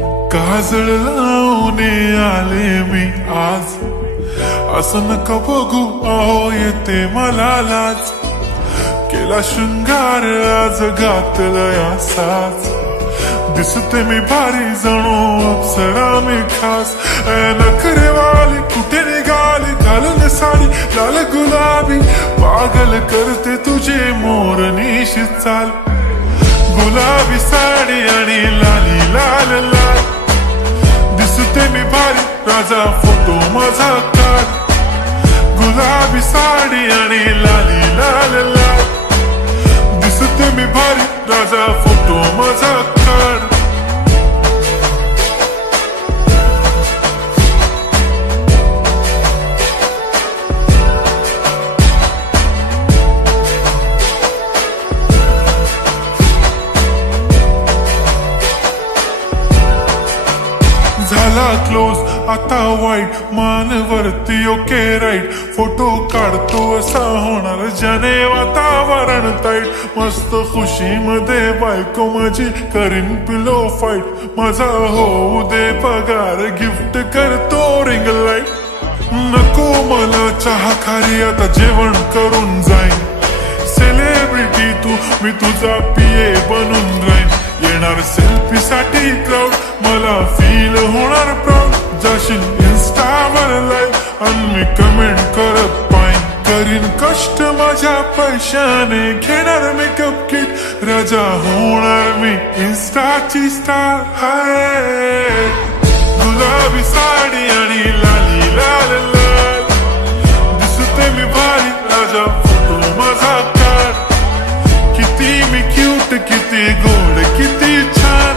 काजळ लावून आले मी आज, असं नका बघू अहो येते मला लाज. केला शृंगार आज घातलाय असाच, दिसते मी भारी जणू अप्सरा मी खास. नखरेवाली कुठे निघाली घालून साडी लाल गुलाबी, पागल करते तुझे मोरनीशी चाल. गुलाबी साडी आणि लाली लाल लाल, दिसते मी भारी राजा फोटो माझा काढ. गुलाबी साडी आणि लाली लाल लाल, दिसते मी भारी राजा फोटो माझा काढ. झाला क्लोज आता वाईट, मान वरती ओके राईट. फोटो काढतो असा होणार ज्याने वातावरण ताईट. मस्त खुशी मध्ये बायको माझी करीन पिलो फाईट. माझा होऊ दे पगार गिफ्ट करतो रिंग लाईट. नको मला चहा खारी आता जेवण करून जाईन. सेलिब्रिटी तू मी तुझा पिये बनून राहीन. येणार सेल्फी साठी क्राऊड मला फील होणार प्राऊड. जाशील इन्स्टावर लाईव्ह आणि मी कमेंट करत पाईन. करीन कष्ट माझ्या पैशाने घेणार मेकअप किट. राजा होणार मी इन्स्टाची स्टार. हाय गुलाबी साडी आणि लाली लाल लाल, दिसते मी भारी राजा फोटो माझा काढ. किती मी क्यूट किती गोड किती छान,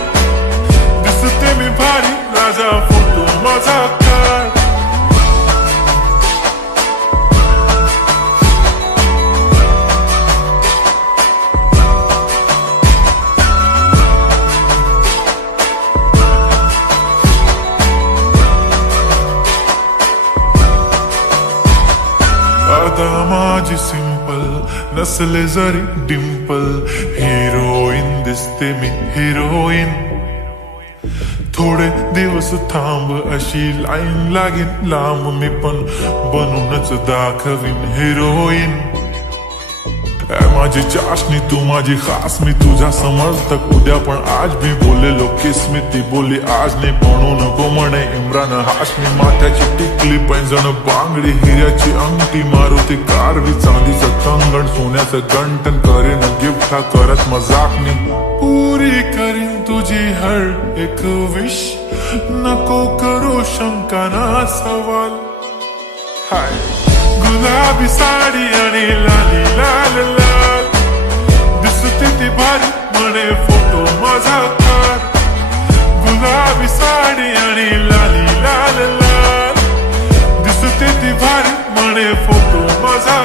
दिसते मी भारी राजा फोटो माझा काढ. आता माझी सिंपल नसले जरी डिंपल, हिरोईन दिसते मी हिरोईन. थोडे दिवस थांब अशी लाईन लागेल लांब, मी पण बनूनच दाखवीन हिरोईन. माझी चाशनी तू माझी खास, मी तुझा समर्थक उद्या पण आज मी बोललेलो किस्मी. ती बोली आज नाही बनू नको म्हणे इम्रान हाशमी. माथ्याची टिकली पैंजण बांगडी हिऱ्याची अंगठी, मारुती कारवी चांदीचं कंगण सोन्याचं गंटन. करीन गिफ्ट हा करत मजाकनी, पुरी करीन तुझी हर एक विश. नको करू शंका ना सवाल. हाय गुलाबी साडी आणि लाली लाल लाल, दिसते ती भारी म्हणे फोटो माझा काढ. गुलाबी साडी आणि लाली लाल लाल, दिसते ती भारी म्हणे फोटो माझा